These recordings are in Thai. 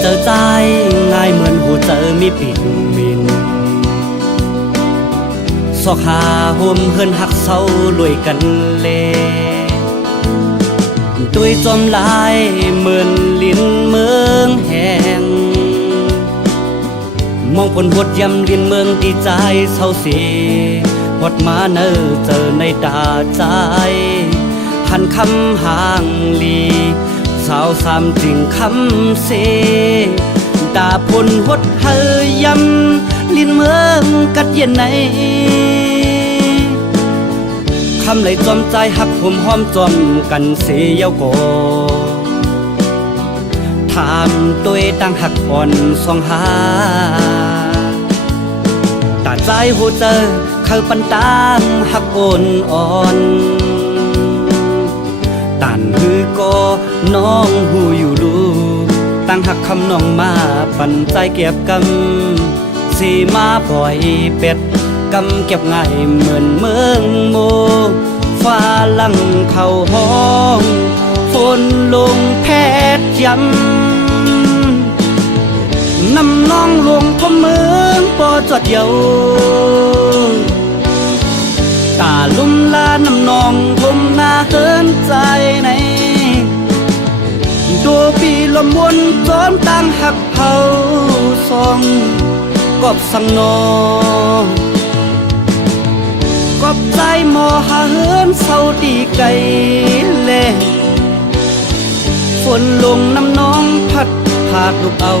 เจอใจง่ายเหมือนหูเจอมีปิดมินสอกหาห่มเฮินหักเศร้าลวยกันเลตุยจอมลายเหมือนลิ้นเมืองแห่งมองผลหดยำลิ้นเมืองดีใจเศร้าเสีหดมาเนอเจอในตาใจหันคำห่างลีสาวสามจริงคำเสตาพลหดเฮยำลิ้นเมืองกัดเย็นในคำไหลจอมใจหักผมหอมจอมกันเสียโกถามตัวตั้งหักอ่อนสองหาตาใจหูเจอเขาปันตามหักโอนอ่อนตันฮือก็น้องหูอยู่ดูตั้งหักคำน้องมาปันใจเก็บกำสีมาปล่อยเป็ดกำเก็บง่ายเหมือนเมืองโมฟ้าลังเข้าห้องฝนลงแพทย้ำนำน้องลงพเมืองปอจอดเยาตาลุ่มลานำนองผมหน้าเฮินใจในตัวปีลมวนจอมตั้งหักเผาซองกอบสังนอกอบใจหมอหาเฮินเศร้าดีไกลเล่ฝนลงน้ำน้องพัดผาดลูกเอา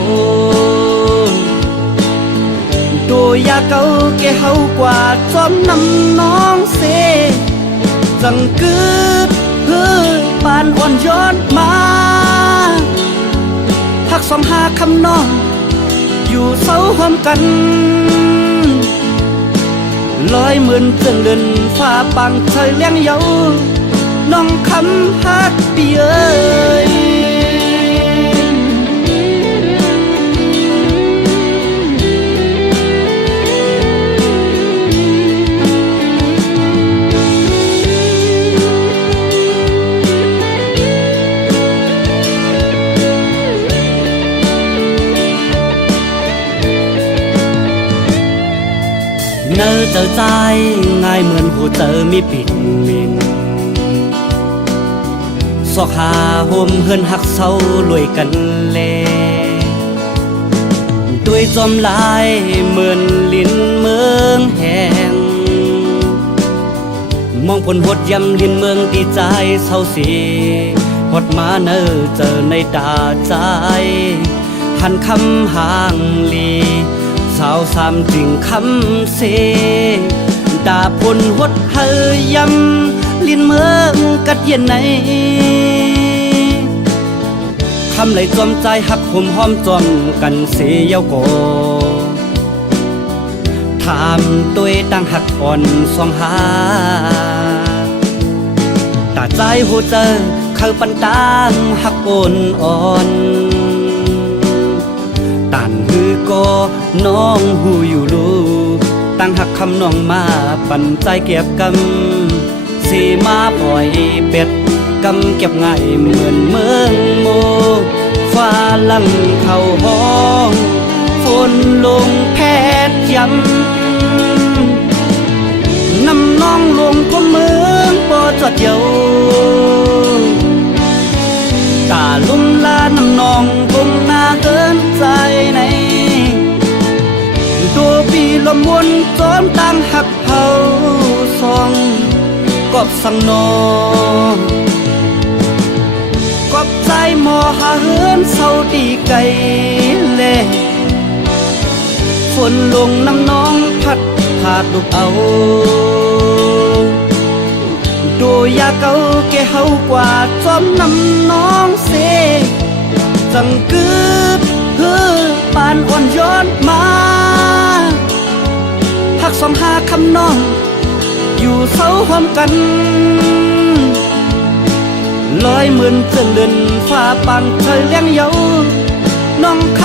ตัวยาเก่าแกเฮากว่าจอมน้ำน้องเสจังกึดเฮือปานอ่อนย้อนมาหักสองหาคำน้องอยู่เศร้าหอมกันลอยเหมือนเจิงเดินฟ้าปังเฉยเลี้ยงเยาน้องคำฮัดปีเอ้ยเนอเจอใจง่ายเหมือนหูเจอมีปิดมินสอกหาห่มเฮินหักเศร้าลวยกันเลตุยจอมลายเหมือนลิ้นเมืองแห่งมองผลหดยำลิ้นเมืองดีใจเศร้าสีหดมาเนอเจอในตาใจหันคำห่างลีสาวสามจริงคำเสตาพลหดเฮยำลิ้นเมืองกัดเย็นในคำไหลจอมใจหักห่มหอมจอมกันเสียโกถามตัวตั้งหักอ่อนสองหาตาใจหูเจอเขาปันตามหักโอนอ่อนตันฮือก็น้องหูอยู่ลูตั้งหักคำน้องมาปันใจเก็บกำสีมาปล่อยเป็ดกำเก็บง่ายเหมือนเมืองโมฟ้าลังเข้าห้องฝนลงแพทย้ำนำน้องลงพเมืองปอจอดเยาตาลุ่มลานำนองผมหน้าเฮินใจในตัวปีลมวนจอมตั้งหักเผาซองกอบสังนอกอบใจหมอหาเฮินเศร้าดีไกลเล่ฝนลงน้ำน้องพัดผาดลูกเอาตัวยาเก่าแกเฮากว่าจอมน้ำน้องเสจังกึดเฮือปานอ่อนย้อนมาหักสองหาคำน้องอยู่เศร้าหอมกันลอยเหมือนเจิงเดินฟ้าปังเฉยเลี้ยงเยาน้องค